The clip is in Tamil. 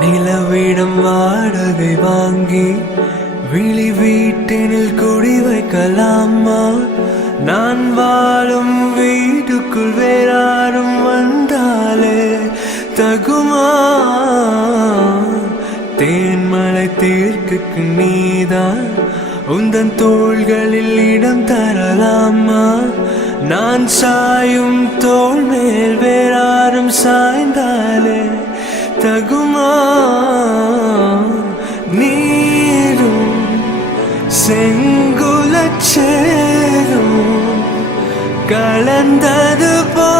நிலவிடம் வாடகை வாங்கி விழி வீட்டினில் குடி வைக்கலாமா? நான் வாழும் வீட்டுக்குள் வேறாரும் வந்தாலே தகுமா? தேன்மலை தீர்க்குக்கு நீதான் உந்தன் தோள்களில் இடம் தரலாமா? நான் சாயும் தோள் மேல் வேறாரும் சாய்ந்தாலே தகுமா? நீரும் செங்குலச்சேரும் கலந்தது போ